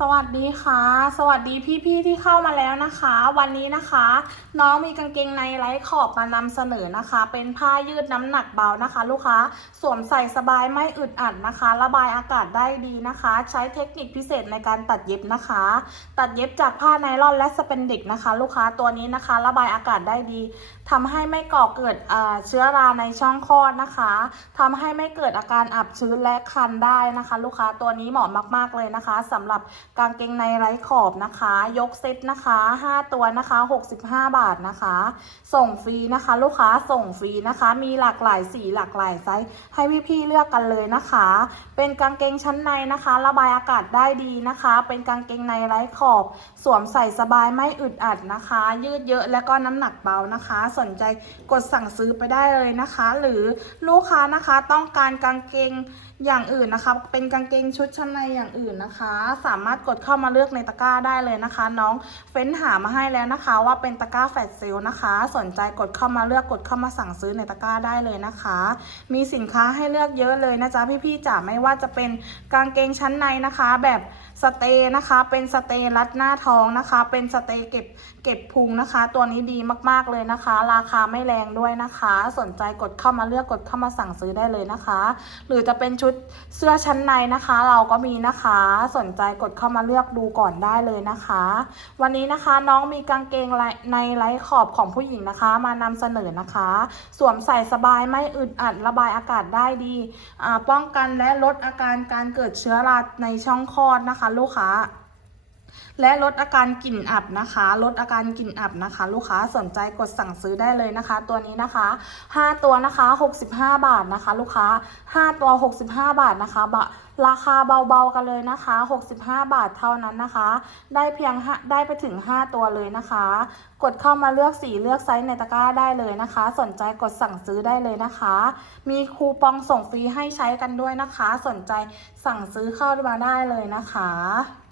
สวัสดีค่ะ สวัสดีพี่ๆที่เข้ามาแล้วนะคะ วันนี้นะคะ น้องมีกางเกงในไร้ขอบมานำเสนอนะคะ เป็นผ้ายืดน้ำหนักเบานะคะ ลูกค้าสวมใส่สบายไม่อึดอัดนะคะ ระบายอากาศได้ดีนะคะ ใช้เทคนิคพิเศษในการตัดเย็บนะคะ ตัดเย็บจากผ้าไนลอนและสเปนด็กนะคะ ลูกค้าตัวนี้นะคะ ระบายอากาศได้ดีทำให้ไม่ก่อเกิดเชื้อราในช่องคลอดนะคะทำให้ไม่เกิดอาการอับชื้นและคันได้นะคะ ลูกค้าตัวนี้เหมาะมาก ๆเลยนะคะสำหรับกางเกงในไร้ขอบนะคะ ยกเซตนะคะ 5 ตัวนะคะ 65 บาทนะคะ ส่งฟรีนะคะ ลูกค้าส่งฟรีนะคะ มีหลากหลายสีหลากหลายไซส์ให้พี่ๆเลือกกันเลยนะคะ เป็นกางเกงชั้นในนะคะ ระบายอากาศได้ดีนะคะ เป็นกางเกงในไร้ขอบ สวมใส่สบายไม่อึดอัดนะคะ ยืดเยอะและก็น้ำหนักเบานะคะ สนใจกดสั่งซื้อไปได้เลยนะคะ หรือลูกค้านะคะต้องการกางเกงอย่างอื่นนะคะ เป็นกางเกงชุดชั้นในอย่างอื่นนะคะ สามารถกดเข้ามาเลือกในตะกร้าได้เลยนะคะ น้องเฟ้นหามาให้แล้วนะคะ ว่าเป็นตะกร้าแฟลชเซลนะคะ สนใจกดเข้ามาเลือกกดเข้ามาสั่งซื้อในตะกร้าได้เลยนะคะ มีสินค้าให้เลือกเยอะเลยนะจ๊ะพี่ๆจ๋าไม่ว่าจะเป็นกางเกงชั้นในนะคะ แบบสเตย์นะคะ เป็นสเตย์รัดหน้าท้องนะคะ เป็นสเตย์เก็บเก็บพุงนะคะ ตัวนี้ดีมากๆเลยนะคะ ราคาไม่แรงด้วยนะคะ สนใจกดเข้ามาเลือกกดเข้ามาสั่งซื้อได้เลยนะคะ หรือจะเป็นชุดเสื้อชั้นในนะคะ เราก็มีนะคะ สนใจกดเข้ามาเลือกดูก่อนได้เลยนะคะ วันนี้นะคะน้องมีกางเกงในไร้ขอบของผู้หญิงนะคะ มานำเสนอนะคะ สวมใส่สบายไม่อึดอัดระบายอากาศได้ดีป้องกันและลดอาการการเกิดเชื้อราในช่องคลอดนะคะ ลูกค้า และลดอาการกลิ่นอับนะคะ ลดอาการกลิ่นอับนะคะ ลูกค้าสนใจกดสั่งซื้อได้เลยนะคะ ตัวนี้นะคะ 5 ตัวนะคะ 65 บาทนะคะ ลูกค้า 5 ตัว 65 บาทนะคะบะราคาเบาๆกันเลยนะคะ 65 บาทเท่านั้นนะคะ ได้เพียงได้ไปถึง 5 ตัวเลยนะคะ กดเข้ามาเลือกสีเลือกไซส์ในตะกร้าได้เลยนะคะ สนใจกดสั่งซื้อได้เลยนะคะ มีคูปองส่งฟรีให้ใช้กันด้วยนะคะ สนใจสั่งซื้อเข้ามาได้เลยนะคะ